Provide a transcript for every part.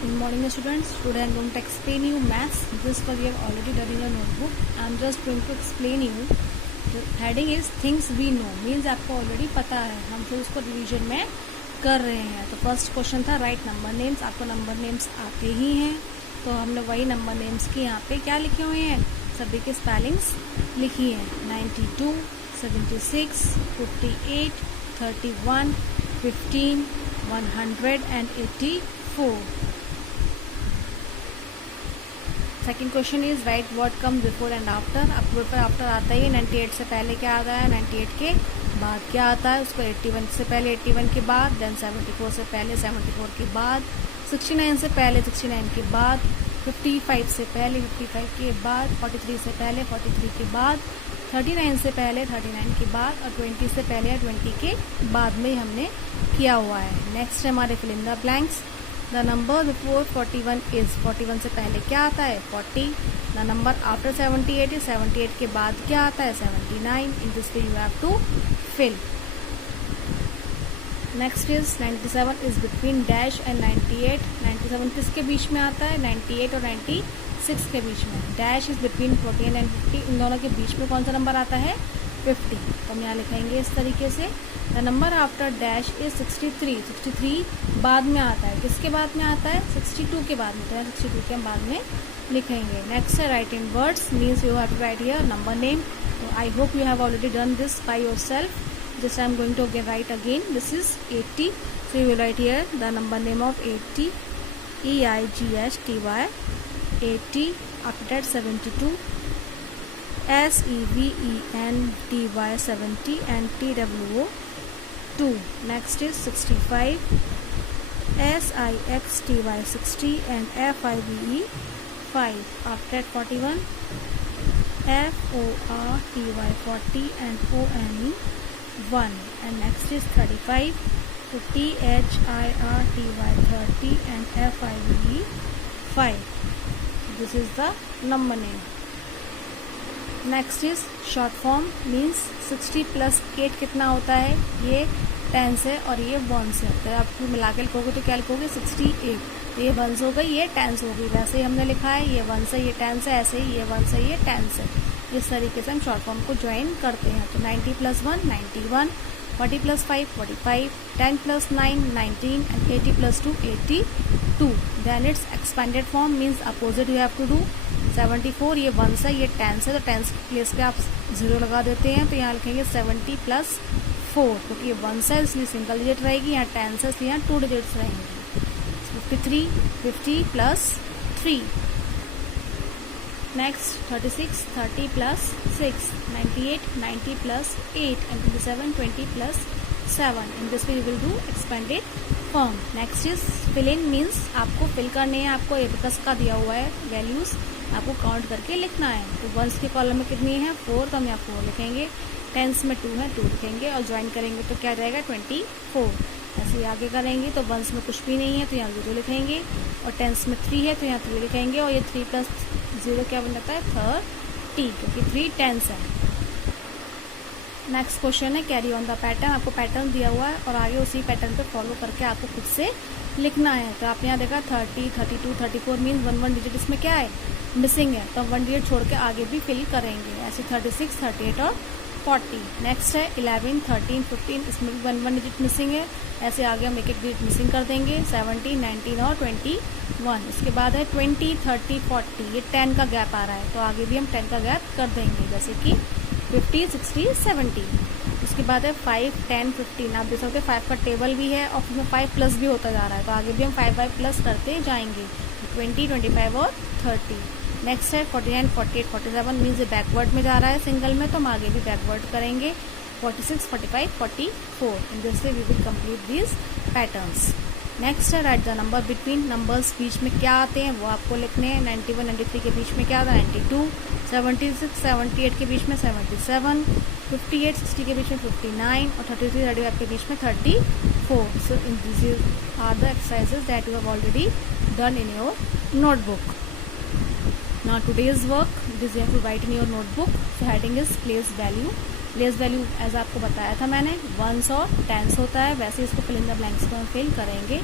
Good morning students. Today I am going to explain you maths. This one you have already done in your notebook. I am just going to explain you. The heading is things we know. Means आपको already पता है, हम फिर उसको revision में कर रहे हैं. तो फर्स्ट क्वेश्चन था राइट नंबर नेम्स. आपको नंबर नेम्स आते ही हैं, तो हमने वही नंबर नेम्स की यहाँ पे क्या लिखे हुए हैं, सभी के स्पेलिंग्स लिखी हैं. 92, 76, 58, 31, 15, 184. Second question is right word come before and after. आपको बिफोर आफ्टर आता ही 98 से पहले क्या आता है, 98 के बाद क्या आता है, उसको 81 से पहले, 81 के बाद, देन 74 से पहले, 74 के बाद, 69 से पहले, 69 के बाद, 55 से पहले, 55 के बाद, 43 से पहले, 43 के बाद, 39 से पहले, 39 के बाद, और 20 से पहले या 20 के बाद में हमने किया हुआ है. नेक्स्ट है हमारे fill in the blanks. The number before 41 is, 41 से पहले क्या आता है, 40. द नंबर आफ्टर 78 इज, 78 के बाद क्या आता है, 79. In this way you have to fill. Next is 97 is between dash and 98. 97 किसके बीच में आता है, 98 और 96 के बीच में. Dash is between 14 and 50. इन दोनों के बीच में कौन सा नंबर आता है, 50. तो हम यहाँ लिखेंगे इस तरीके से. The number after dash is 63. 63 बाद में आता है, किसके बाद में आता है, 62 के बाद में. तो 62 के हम बाद में लिखेंगे. नेक्स्ट है right in words. Means you have to write here number name. तो I hope you have already done this by yourself. Just I am going to write again. This is 80. So you will write here the number name of 80, EIGHTY 80. After that 72, SEVENTY 70 and TWO 2. Next is 65, SIXTY 60 and FIVE 5. After that 41, FORTY 40 and ONE 1. And next is 35, THIRTY 30 and FIVE 5. This is the number name. Next is short form. Means 60 plus 8 कितना होता है, ये 10 है और ये 1 है. तो आप मिला के लिखोगे तो क्या लिखोगे, 68. तो ये 1 हो गई, ये 10 हो गई. वैसे ही हमने लिखा है, ये 1 है, ये 10 है. ऐसे ही ये 1 है, ये 10 है. इस तरीके से हम शॉर्ट फॉर्म को ज्वाइन करते हैं. तो 90 plus 1 91, 40 plus 5 45, 10 plus 9 19 and 80 plus 2 82. Then it's expanded form. Means opposite you have to do. 74 ये 1 है, ये 10 है. तो 10 प्लेस पे आप 0 लगा देते हैं. तो यहाँ लिखेंगे 70 प्लस 4, क्योंकि ये 1 है इसलिए सिंगल डिजिट रहेगी. यहाँ 10 है इसलिए यहाँ 2 डिजिट्स रहेंगे. 53 50 plus 3. Next 36 30 plus 6, 98 90 plus 8 and 27 20 plus 7. In this way you will do expanded form. Next is fill in. Means आपको फिल करने हैं. आपको एबकस का दिया हुआ है वैल्यूज, आपको काउंट करके लिखना है. तो वंस के कॉलम में कितनी है, 4. तो हम यहाँ 4 लिखेंगे. टेंस में 2 है, 2 लिखेंगे. और ज्वाइन करेंगे तो क्या रहेगा, 24. ऐसे ही आगे करेंगे तो वंस में कुछ भी नहीं है तो यहाँ 0 लिखेंगे. और टेंस में 3 है तो यहाँ 3 लिखेंगे. और ये 3 प्लस 0 क्या बन जाता है, 30, क्योंकि 3 टेंस है. नेक्स्ट क्वेश्चन है कैरी ऑन द पैटर्न. आपको पैटर्न दिया हुआ है और आगे उसी पैटर्न पे फॉलो करके आपको खुद से लिखना है. तो आपने यहाँ देखा 30 32 34 मीन्स 1 डिजिट इसमें क्या है, मिसिंग है. तो हम 1 डिजिट छोड़ के आगे भी फिल करेंगे. ऐसे 36 38 और 40. नेक्स्ट है 11 13 15, इसमें भी 1 डिजिट मिसिंग है. ऐसे आगे हम एक डिजिट मिसिंग कर देंगे. 17 19 और 21. इसके बाद है 20 30 40, ये 10 का गैप आ रहा है तो आगे भी हम 10 का गैप कर देंगे. जैसे कि 50 60 70. उसके बाद है 5 10 15. आप देख सकते हैं 5 का टेबल भी है और उसमें 5 प्लस भी होता जा रहा है. तो आगे भी हम 5 प्लस करते जाएंगे. 20 25 और 30. नेक्स्ट है 49 48 47. मीन्स ये बैकवर्ड में जा रहा है सिंगल में, तो हम आगे भी बैकवर्ड करेंगे. 46 45 44. In this way we will complete these patterns. Next है write the number between. Numbers बीच में क्या आते हैं वो आपको लिखने हैं. 91 93 के बीच में क्या आता है, 92. 76 78 के बीच में 77. 58 60 के बीच में 59. और 33 35 के बीच में 34. So in this are the exercises that you have already done in your notebook. Now today's work, this you have to write in your notebook. So heading is place value. Place value as आपको बताया था मैंने 1s और 10s होता है. वैसे इसको fill in the blanks को हम फिल करेंगे.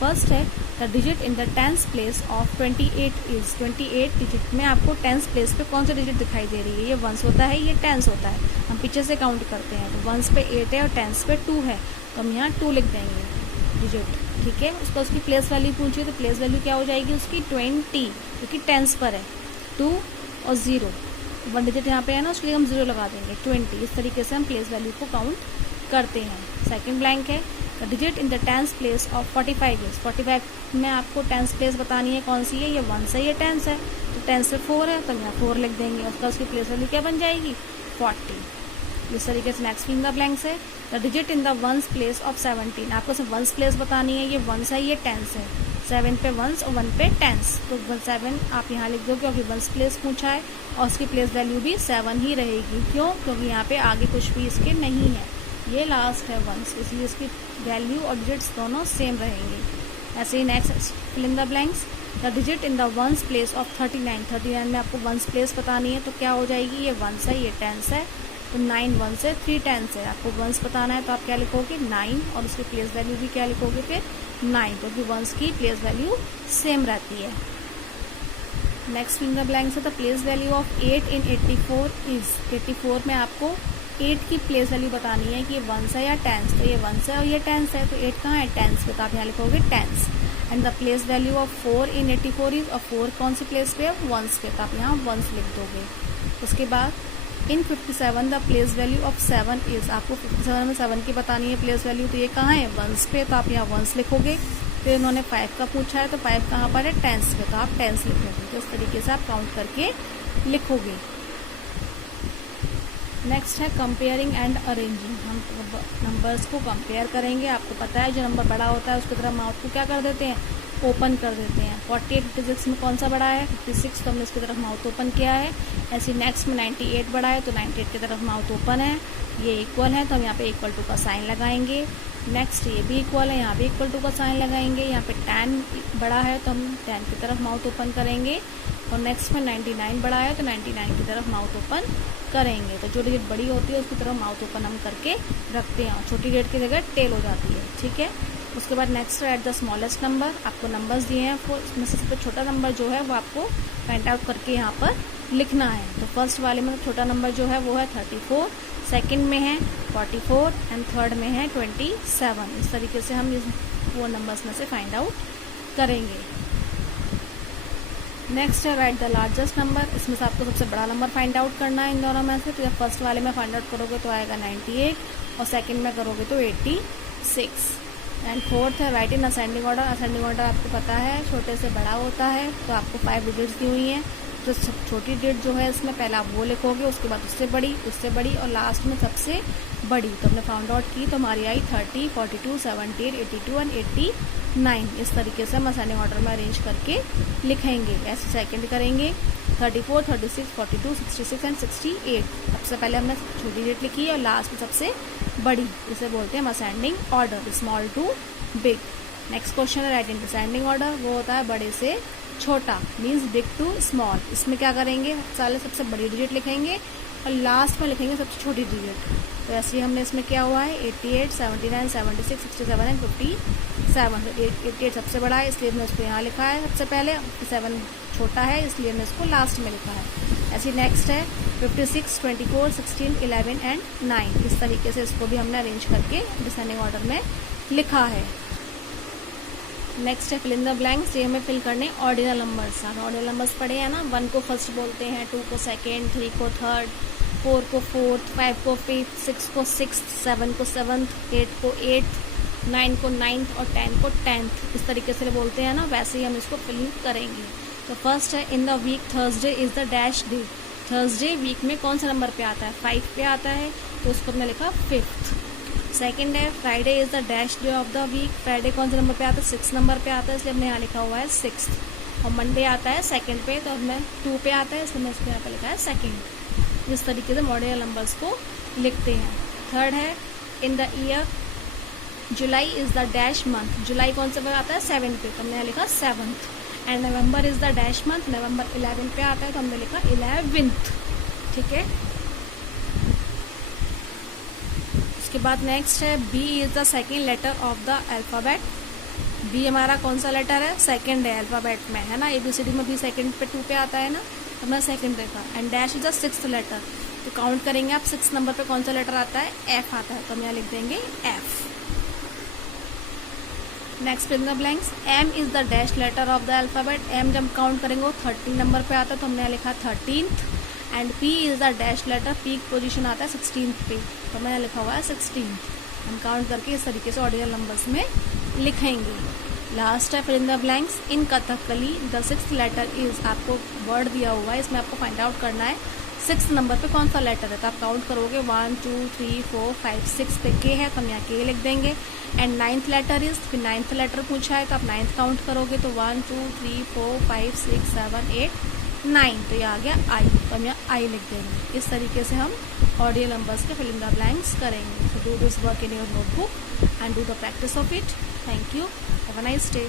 फर्स्ट है the digit in the tens place of 28 is 28 digit में आपको टेंस प्लेस पे कौन सा डिजिट दिखाई दे रही है? ये वंस होता है, ये टेंस होता है। हम पीछे से काउंट करते हैं तो वंस पे 8 है और टेंस पे 2 है, तो हम यहाँ 2 लिख देंगे डिजिट। ठीक है, उसको उसकी प्लेस वैल्यू पूछिए तो प्लेस वैल्यू क्या हो जाएगी उसकी 20, क्योंकि टेंस पर है। 2 और 0, 1 डिजिट यहाँ पे है ना, उसके लिए हम 0 लगा देंगे 20। इस तरीके से हम प्लेस वैल्यू को काउंट करते हैं। सेकंड ब्लैंक है the digit in the tens place of 45 is 45 में आपको टेंस प्लेस बतानी है कौन सी है? ये वंस है, ये टेंस है, तो टेंस से 4 है तो हम यहाँ 4 लिख देंगे। उसका उसकी प्लेस वैल्यू क्या बन जाएगी? 40। इस तरीके से नेक्स्ट फिंगर ब्लैंक्स है the digit in the ones place of 17, आपको सिर्फ वंस प्लेस बतानी है। ये वंस है, ये टेंस है, 7 पे वंस और 1 पे टेंस, तो 7 आप यहाँ लिख दो क्योंकि वंस प्लेस पूछा है और उसकी प्लेस वैल्यू भी 7 ही रहेगी। क्यों? क्योंकि यहाँ पे आगे कुछ भी इसके नहीं है, ये लास्ट है वंस, इसलिए इसकी वैल्यू और डिजिट्स दोनों सेम रहेंगे। ऐसे ही next fill in the blanks the digit in the ones place of 39 में आपको वंस प्लेस बतानी है तो क्या हो जाएगी? ये वंस है, ये टेंस है, तो 9 वंस है, 3 टेंस है। आपको वंस बताना है तो आप क्या लिखोगे? 9, और उसकी प्लेस वैल्यू भी क्या लिखोगे फिर? 9, क्योंकि वंस की प्लेस वैल्यू सेम रहती है। नेक्स्ट फिंगर ब्लैंक से the place value of 8 in 84 is 84 में आपको 8 की प्लेस वैल्यू बतानी है कि ये वंस है या टेंस, तो ये वंस है और ये टेंस है, तो 8 कहाँ है? टेंस पे, तो आप यहाँ लिखोगे tens. And the place value of 4 in 84 is, और 4 कौन सी प्लेस पे है? वंस पे, तो आप यहाँ वंस लिख दोगे। उसके बाद इन 57 the place value of 7 is, आपको 57 में 7 की बतानी है प्लेस वैल्यू, तो ये कहाँ है? वंस पे, तो आप यहाँ वंस लिखोगे। फिर इन्होंने 5 का पूछा है तो 5 कहाँ पर है? टेंस पे, तो आप टेंस लिखोगे। तो इस तरीके से आप काउंट करके लिखोगे। नेक्स्ट है कंपेयरिंग एंड अरेंजिंग, हम नंबर्स को कंपेयर करेंगे। आपको पता है जो नंबर बड़ा होता है उसकी तरफ माउथ को क्या कर देते हैं? ओपन कर देते हैं। 48 56 में कौन सा बड़ा है? 56, तो हमने इसकी तरफ माउथ ओपन किया है। ऐसे नेक्स्ट में 98 बड़ा है तो 98 की तरफ माउथ ओपन है। ये इक्वल है तो हम यहाँ पे इक्वल टू का साइन लगाएंगे। नेक्स्ट ये भी इक्वल है, यहाँ भी इक्वल टू का साइन लगाएंगे। यहाँ पे 10 बड़ा है तो हम 10 की तरफ माउथ ओपन करेंगे। और नेक्स्ट में 99 बड़ा है तो 99 की तरफ माउथ ओपन करेंगे। तो जो डिजिट बड़ी होती है उसकी तरफ माउथ ओपन हम करके रखते हैं और छोटी डिजिट की जगह टेल हो जाती है। ठीक है, उसके बाद next at the smallest number, आपको नंबर्स दिए हैं, वो इसमें से सबसे छोटा नंबर जो है वो आपको फाइंड आउट करके यहाँ पर लिखना है। तो फर्स्ट वाले में छोटा नंबर जो है वो है 34, सेकंड में है 44 एंड थर्ड में है 27। इस तरीके से हम इस वो नंबर्स में से फाइंड आउट करेंगे। नेक्स्ट है राइट द लार्जेस्ट नंबर, इसमें से आपको सबसे बड़ा नंबर फाइंड आउट करना है इन दोनों में से। तो जब फर्स्ट वाले में फाइंड आउट करोगे तो आएगा 98 और सेकंड में करोगे तो 86। एंड फोर्थ है right in ascending order. Ascending order आपको पता है छोटे से बड़ा होता है, तो आपको 5 डिजिट्स दी हुई हैं। तो छोटी डिजिट जो है इसमें पहले आप वो लिखोगे, उसके बाद उससे बड़ी और लास्ट में सबसे बड़ी। तो हमने फाउंड आउट की तो हमारी आई 30, 42, 78, 82 एंड 89। इस तरीके से हम असेंडिंग ऑर्डर में अरेंज करके लिखेंगे। ऐसे सेकंड करेंगे 34, 36, 42, 66 एंड 68। सबसे पहले हमने छोटी डिजिट लिखी और लास्ट में सबसे बड़ी, इसे बोलते हैं हम ascending order, small to big. Next question है राइट इन डिसेंडिंग ऑर्डर, वो होता है बड़े से छोटा, मीन्स बिग टू स्मॉल। इसमें क्या करेंगे? साले सबसे बड़ी डिजिट लिखेंगे और लास्ट में लिखेंगे सबसे छोटी डिजिट। तो ऐसे ही हमने इसमें क्या हुआ है 88, 79, 76, 67 एंड 57। 88 सबसे बड़ा है इसलिए हमने उसको यहाँ लिखा है सबसे पहले, 57 छोटा है इसलिए हमने इसको लास्ट में लिखा है। ऐसे नेक्स्ट है 56, 24, 16, 11 एंड 9। इस तरीके से इसको भी हमने अरेंज करके डिसेंडिंग ऑर्डर में लिखा है। नेक्स्ट है फिल इन द ब्लैंक्स, ये हमें फिल करने ऑर्डिनल नंबर्स। आप ऑर्डिनल नंबर्स पढ़े हैं ना, 1 को फर्स्ट बोलते हैं, 2 को सेकेंड, 3 को थर्ड, 4 को फोर्थ, 5 को फिफ्थ, 6 को सिक्स्थ, 7 को सेवन्थ, 8 को एट्थ, 9 को नाइन्थ और 10 को 10th। इस तरीके से बोलते हैं ना, वैसे ही हम इसको फिल करेंगे। तो फर्स्ट है in the week Thursday is the dash day. Thursday week में कौन सा नंबर पे आता है? 5 पे आता है, तो उसको हमने लिखा 5th। सेकंड है Friday is the dash day of the week. Friday कौन से नंबर पे आता है? 6 नंबर पे आता है, इसलिए हमने यहाँ लिखा हुआ है 6th। और मंडे आता है 2nd पे, तो हमने 2 पे आता है इसलिए हमने इसके यहाँ पे लिखा है 2nd। इस तरीके से ऑर्डिनल नंबर्स को लिखते हैं। थर्ड है in the year July is the dash month. जुलाई कौन से पे आता है? 7 पे, तो हमने यहाँ लिखा 7th। And November is the dash month. नवंबर 11 पे आता है तो हमने लिखा 11th। ठीक है, उसके बाद नेक्स्ट है B is the second letter of the alphabet. B हमारा कौन सा लेटर है, सेकंड है अल्फ़ाबेट में, है ना, ABCD में बी सेकंड पे 2 पे आता है ना, तो मैं सेकंड देखा। And dash is the 6th letter, तो काउंट करेंगे आप 6 नंबर पे कौन सा लेटर आता है, F आता है, तो हम यहाँ लिख देंगे F। Next fill in the blanks, M is the dash letter of the alphabet, M जब काउंट करेंगे वो 13 नंबर पे आता है, तो हमने यहाँ लिखा 13th। And P is the dash letter, P position आता है 16th पे, तो मैंने लिखा हुआ है 16th। हम काउंट करके इस तरीके से ऑर्डिनल नंबर्स में लिखेंगे। लास्ट है fill in the blanks, in Kathakali the 6th letter is, आपको वर्ड दिया हुआ है, इसमें आपको फाइंड आउट करना है 6th नंबर पे कौन सा लेटर है, तो आप काउंट करोगे 1 2 3 4 5 6 पे K है, तो हम यहाँ K लिख देंगे। एंड 9th लेटर इज, फिर 9th लेटर पूछा है तो आप 9th काउंट करोगे, तो 1 2 3 4 5 6 7 8 9, तो ये आ गया I, तो हम यहाँ I लिख देंगे। इस तरीके से हम ऑडियल नंबर्स के फिल इन द ब्लैंक्स करेंगे। So do this work in your notebook and do the practice of it. Thank you. Have a nice day.